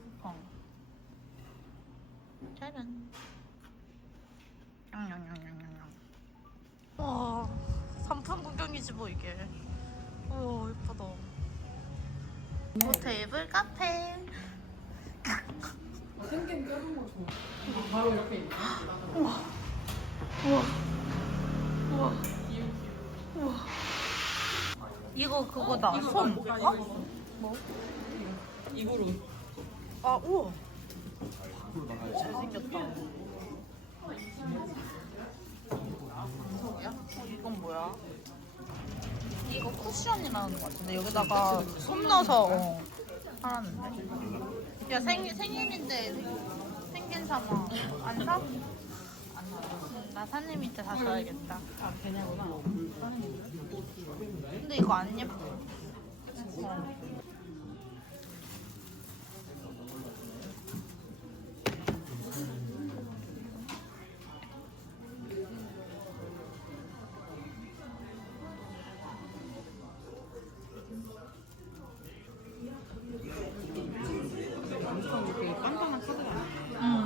쿠팡. 짜란. 냥냥냥냥냥. 와, 삼풍 구경이지 뭐 이게. 오, 예쁘다. 뭐 테이블 카페. 생긴 작은 거 좋아. 바로 옆에 있네. 우와. 우와. 우와. 우와. 이거 그거다. 손. 어? 뭐? 입으로. 아, 우와. 잘생겼다. 이야 이건 뭐야? 이거 쿠션이라는 것 같은데 여기다가 솜 넣어서 어, 하라는데. 야 생일 생일인데 생긴 사마 안 사? 안 사. 나 사님한테 다 줘야겠다. 아, 되냐구나. 근데 이거 안 예뻐. 어.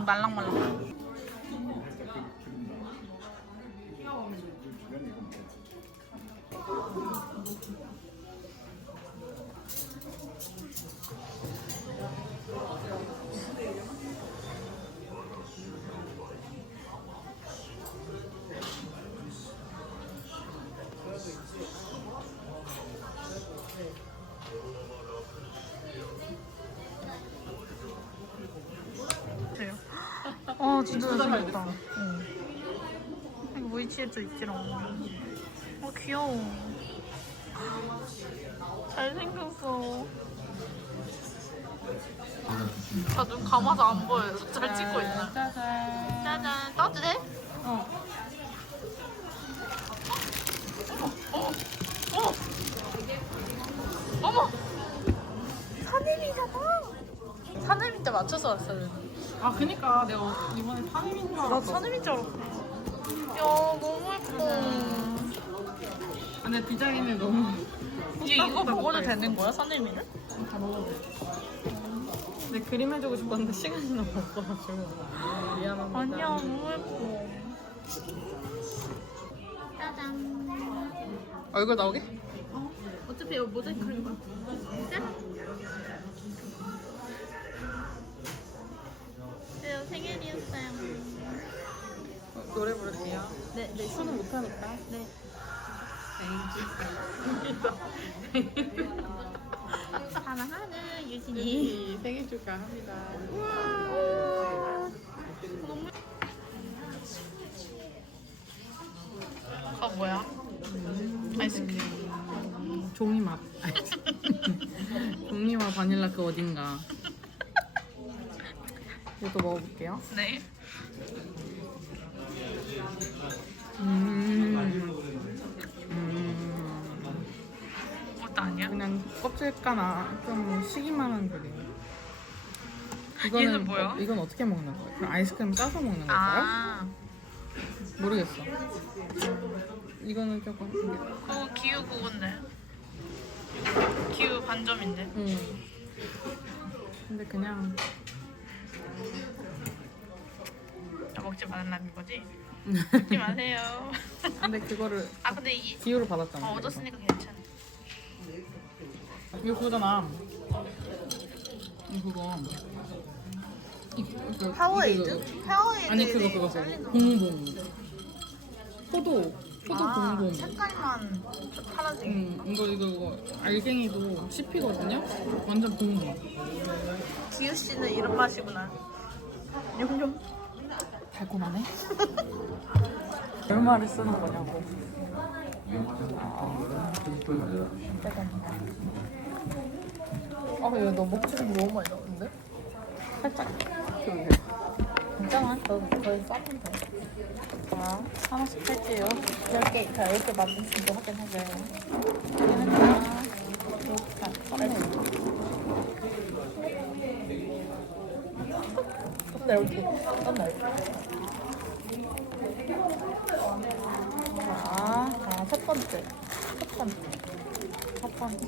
아니야. 진짜 잘생겼다. 응. 이거 위치에도 있지롱. 어 귀여워. 잘생겼어. 나 눈 감아서 안 보여요. 잘 찍고 있나? 짜잔. 짜잔. 떠도 돼? 그니까 내가 이번에 타임인 줄나 알았어. 사내미인 줄 알았어. 야 너무 예뻐. 아, 근데 디자인이 너무. 이제 이거 먹어도 되는 거야 사내미는? 다 먹어도 돼. 근데 그림 해주고 싶었는데 시간이 너무 없어가지고. 미안합니다. 아니야 너무 예뻐. 짜잔. 얼굴 나오게? 어차피 이거 모자이크 할 거야. 짠. 네, 생일이었어요. 어, 노래 부를게요. 네, 네. 손은 못하니까. 네. 생일 사랑하는 유진이. 축하합니다. 생일 축하합니다. 아 뭐야? 아이스크림. 종이맛. 종이맛 바닐라 그 어딘가. 이것도 먹어볼게요. 네. 음. 음. 그것도 아니야? 그냥 껍질까나 좀 시기만 한 그림. 얘는 뭐야? 어, 이건 어떻게 먹는 거예요? 그럼 아이스크림 싸서 먹는 걸까요? 아, 모르겠어. 이거는 조금 그거 기우 그건데. 기우 반점인데. 응. 근데 그냥 나 먹지 말라는 거지? 먹지 마세요. 근데 그거를 아 근데 이게 기호를 받았잖아. 어, 얻었으니까 괜찮아. 이거 그거잖아. 이거 그거. 이, 그, 파워에이드? 이게 파워에이드. 아니 그거 그거 그거. 봉봉. 포도. 포도 아, 봉봉. 색깔만 파란색. 음, 이거 이거 이거 알갱이도 씹히거든요. 완전 봉봉. 기우 씨는 이런 맛이구나. 냠냠. 달콤하네. 얼마를 쓰는 거냐고. 아, 야, 너 목줄이 너무 많이 나오는데? 살짝. 괜찮아. 너 거의 싸면 돼. 자, 하나씩 할게요. 10개, 자, 10개 만든 진도 확인해줘요. 확인했다. 자, 선물. 이렇게. 썸네 이렇게. 자, 자, 첫 번째. 첫 번째. 첫 번째.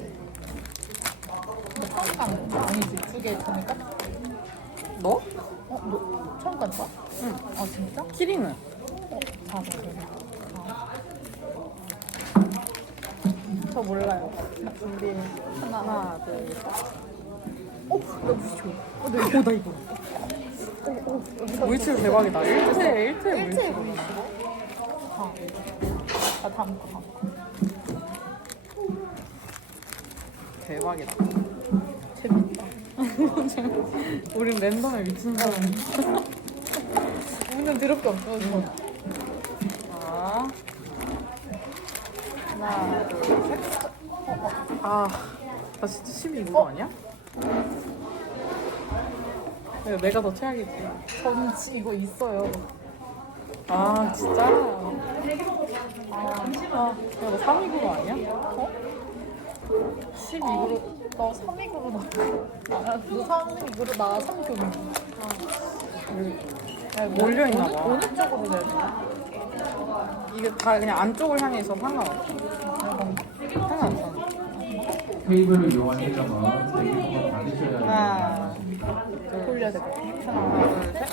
근데 처음 가는 거 아니지? 두개 되니까? 너? 어? 너 처음 간 거야? 응. 아 진짜? 키링은? 어? 자, 그래. 아. 저 몰라요. 준비. 하나. 하나, 둘, 셋. 어? 나 무시 좋아. 어, 나 오, 나 이거. 대박이다. 1체, 1체 물칠. 일체의 물이시고. 아. 나 다음 거, 다음 거. 대박이다. 재밌다. 우린 랜덤에 미친 사람. 우는 드럽게 없어. 저. 자, 하나, 둘, 셋. 아, 나 진짜 12이거 아니야? 야, 내가 더 최악이지. 전 지- 이거 있어요. 아, 진짜? 아, 아, 야, 너 3위구로 아니야? 어? 12구로. 나 3위그로 나. 아, 너 3위그로 나 3교육. 몰려있나 봐. 어느 쪽으로 내야 돼? 이게 다 그냥 안쪽을 향해 있어 상관없어. 상관없어. 테이블을 이용하는 점은 대기록을 받으셔야 하나, 네. 돌려야 돼. 하나, 둘, 셋.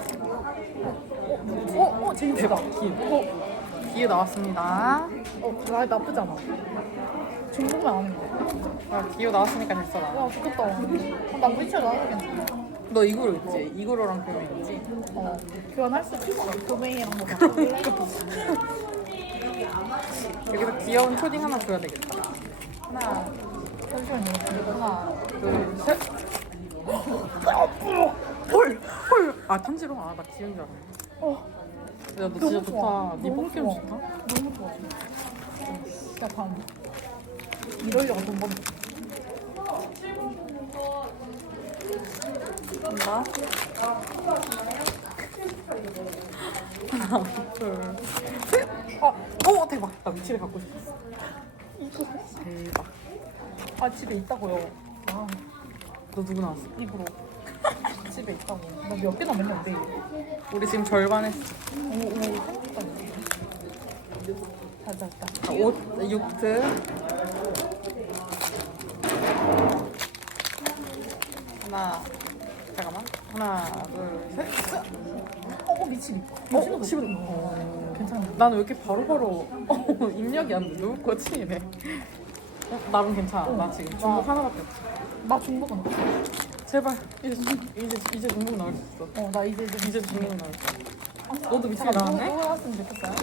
어, 어, 재밌다. 대박. 기. 어, 기회 나왔습니다. 어, 나 나쁘지 않아. 중국만 아는 거. 아, 기회 나왔으니까 됐어, 나. 야, 좋겠다. 어, 나 물질 나도 괜찮아. 너 이거로 있지? 이거로랑 교면 있지? 어, 교환할 수도 있어. 도메인이랑 뭐? 여기서 귀여운 초딩 하나 줘야 되겠다. 하나, 잠시만요. 하나, 둘, 셋. 헐! 헐! 아, 탄지로? 아, 나 귀여운 줄 알았네. 어, 야, 너 진짜. 좋다. 네 너무 뽕게임 좋아. 좋다. 너무 좋아. 나 다음. 이러려고 돈 버는 간다. 하나, 둘, 셋. 아, 어, 대박. 나 위치를 갖고 싶었어. 대박. 아, 집에 있다고요. 아, 너 누구 나왔어? 입으로. 집에 있다고. 나몇개 남았는데. 우리 지금 절반 했어. 오, 오, 생각보다. 자, 자. 자, 옷, 육트. 하나, 잠깐만. 하나, 둘, 셋. 어, 어, 미친. 어, 미친 지금. 어, 괜찮아. 나는 왜 이렇게 바로바로 어, 입력이 안 돼? 누구 거지? 이래. 어, 나는 괜찮아. 나 지금 중국 하나밖에 없어. 나 중국은. 제발. 이제, 중- 이제, 이제 중국 나올 수 있어. 어, 나 이제 좀. 이제 중국 나올 수 있어. 너도 미치게 잠깐, 나왔네? 누구 나왔으면 좋겠어요?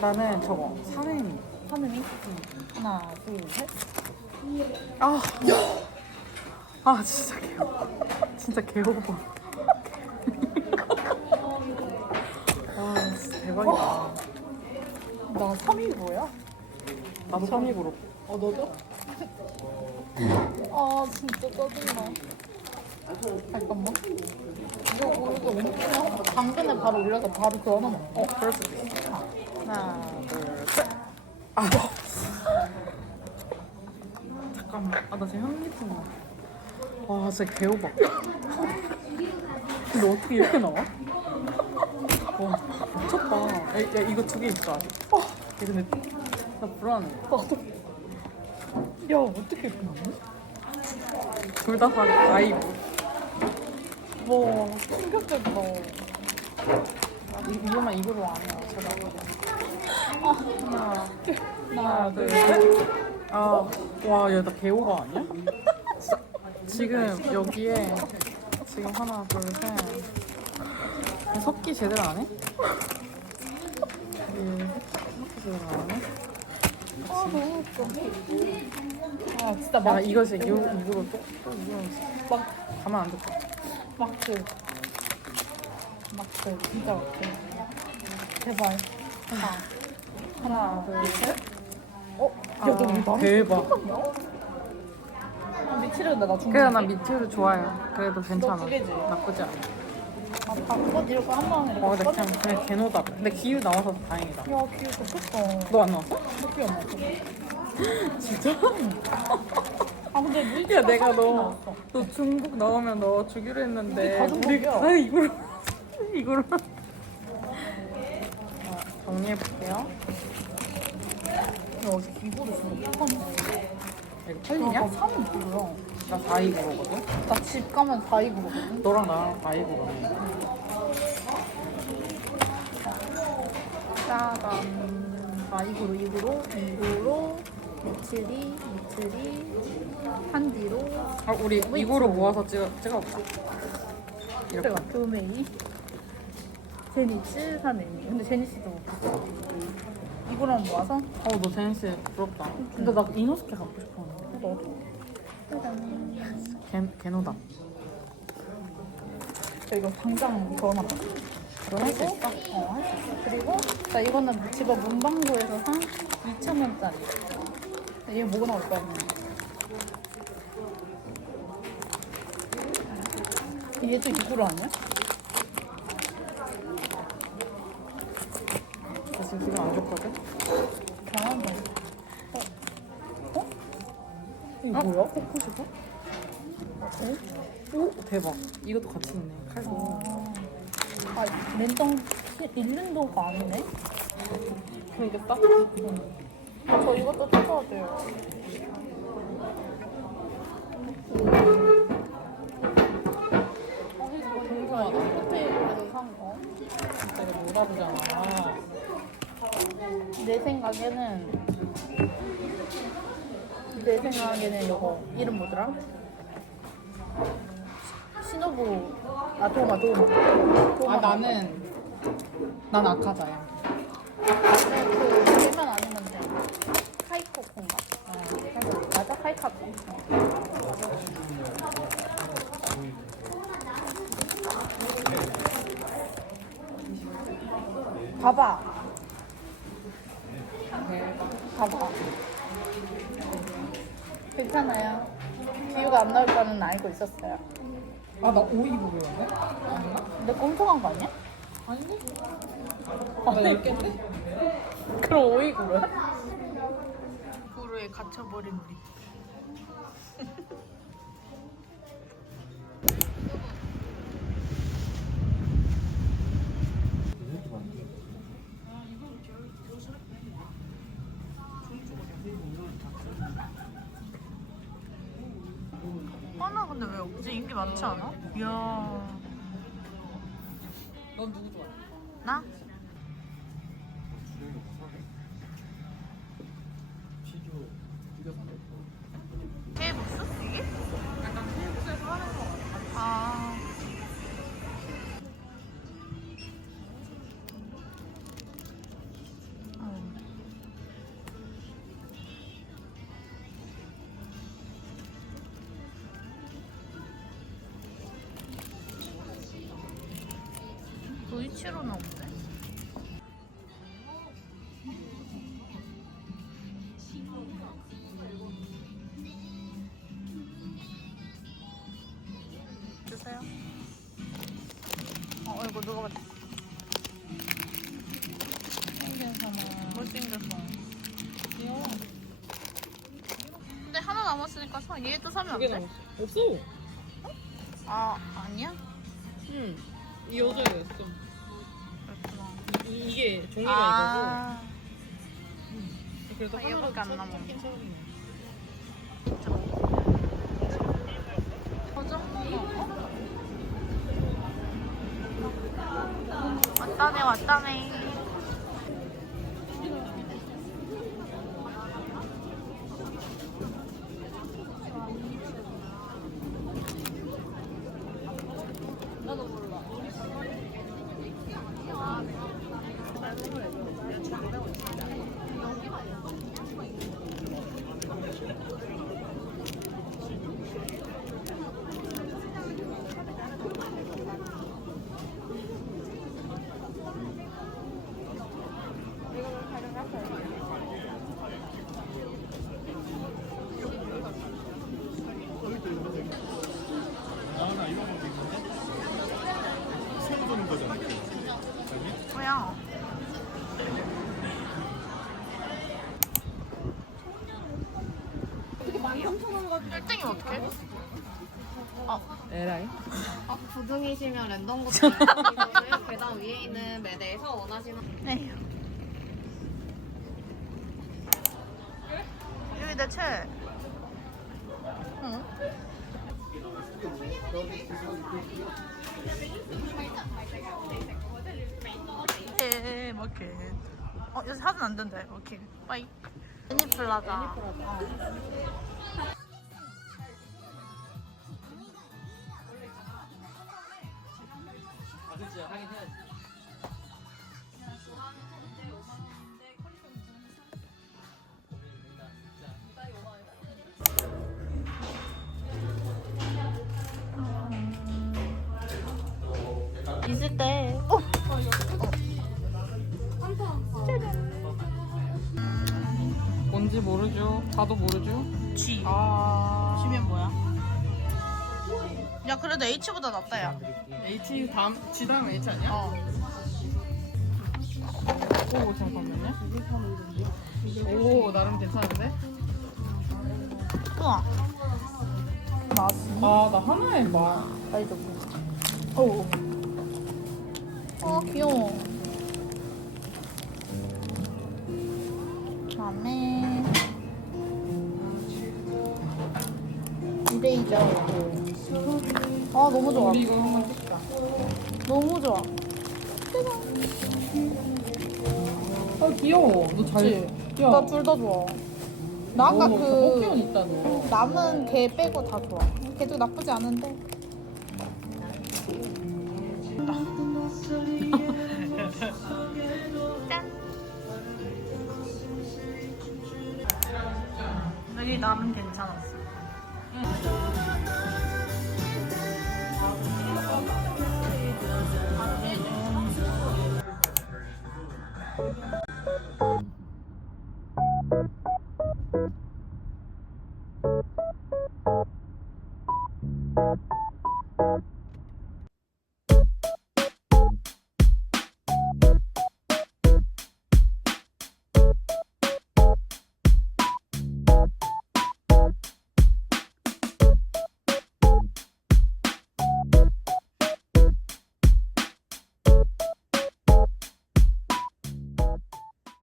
나는 저거, 사내미. 하늘이? 하나, 둘, 셋. 아, 아 진짜 개오 진짜 개오버 아 진짜 대박이다 나 3위 뭐야? 나도 3위으로 어, 너도? 아, 진짜 짜증나. 잠깐만. 이거, 이거 옮기면 당근에 바로 올려서 바로 돼? 어 그럴 수도 있어 하나 둘 셋 아 잠깐만 아 나 지금 현기증 나 와 진짜 개오버 근데 어떻게 이렇게 나와? 와 미쳤다 야, 야 이거 두 개 있어 아직 야, 근데 나 불안해. 야, 어떻게 이렇게 나오니? 둘다 아이브 와, 충격적이다. 이- 이거만 입으로 아니야 제가 아, 하나 하나, 둘, 둘셋 아, 와, 얘나 개오가 아니야? 진짜. 지금 여기에 지금 하나, 둘, 셋. 섞기 제대로 안 해? 예, 섞기 제대로 안 해? 아, 너무 웃겨. 아, 진짜 야, 막, 이거지. 이, 이거로 또, 또 이거 막, 가만 안 뒀다. 마크. 마크, 진짜 마크. 제발. 하나, 하나, 둘, 셋. 어? 야, 너 왜 나랑 아, 대박. 나 중국. 그래, 나 미투를 좋아해. 그래도 괜찮아. 두 개지? 나쁘지 않아. 아, 바꿔 이렇게 한 번에 어, 근데 그냥, 그냥 개노다. 근데 기후 나와서 다행이다. 야, 귀 좋겠어. 너안 나왔어? 안 나왔어? 진짜? 아, 근데 물질 야 내가 너, 너 중국 나오면 너 주기로 했는데 우리 우리 먹여. 아 이거로 자, 정리해 볼게요. 주는 거야? 이거? 아, 3은 뭐야? 나 4입으로거든? 나 집 가면 다 입으거든. 너랑 나랑 4입으로 해. 짜잔. 아, 입으로, 입으로, 입으로, 미츠리, 미츠리, 한디로, 아, 우리 이거로 모아서 찍어, 찍어볼까? 이렇게. 그리고 교메이, 제니츠, 사네미. 근데 제니츠도 비싸. 이거랑 모아서? 어, 너 제니스 부럽다. 근데 나 이노스케 갖고 싶었는데. 너도. 짜잔. 개, 개노다. 저 이거 당장 걸어놨다. 할 수 있어? 어, 할 수 있어. 그리고 나 이거는 집앞 문방구에서 산 2,000원짜리. 얘 뭐가 나올까 했는데. 얘도 이구로 아니야? 나 지금 기분 안 좋거든? 강한데. 어? 어? 이거 뭐야? 코코시가? 오, 대박. 이것도 같이 있네. 칼도. 아, 랜덤 1년도가 아니네? 그러겠다? 아, 저 이것도 찾아야 돼요. 어, 산 거. 진짜 이거. 내 생각에는 내 생각에는 이거 이름 뭐더라? 시노부 아 도마 도마 도마 아, 나는, 난 아카자야. 그 일만 아니면 돼 카이코 콩가 어, 맞아 카이카코 봐봐 봐봐 괜찮아요 비유가 안 나올 거는 알고 있었어요 아, 나 오이 부르는데? 아닌가? 근데 꼼통한 거 아니야? 아니네? 아, 나 10개인데? 그럼 오이 구르야? 갇혀버린 우리 하나 근데 왜 없지? 인기 많지 않아? 이야 넌 누구 좋아해? 나? 도이치로는 없네. 드세요. 어, 이거 누가 봤지? 생겨서는 못생겨서. 귀여워. 근데 하나 남았으니까 사. 얘도 사면 안 두개 돼? 남았어. 없어. 아, 아니야? 응. 이 여자였어. 이, 이게 종이가 아, 이거고. 그래서 아, 얘밖에 안 남았네. 찾긴 찾았네. 왔다네, 왔다네. 会儿就比较长，但我记得。 1등이 어떻게? 어. 에라이. 어, 아, 부등이시면 랜덤 고트 계단 위에 있는 매대에서 원하시는 여기 내 채. 에, 오케이. 네, 어, 여기서 사진 안 된다. 오케이. 빠이. 애니 플라자. 있을 때. 어. 뭔지 모르죠. 다도 모르죠. G. 아. G면 뭐야? 야 그래도 H보다 낫다 야. H 다음 G 다음 H 아니야? 어. 오 잠깐만요. 오 나름 괜찮은데? 우와. 맛. 아나 하나에 막 아이도 오. 어 귀여워. 다음에 이베이저. 아 너무 좋아. 우리 이거 한번 찍자. 너무 좋아. 아 귀여워. 너 잘. 그치? 야. 나둘 다 좋아. 나 아까 너그 뽑기원 있다 너. 남은 개 빼고 다 좋아. 걔도 나쁘지 않은데. 여기 남은 괜찮았어. 응.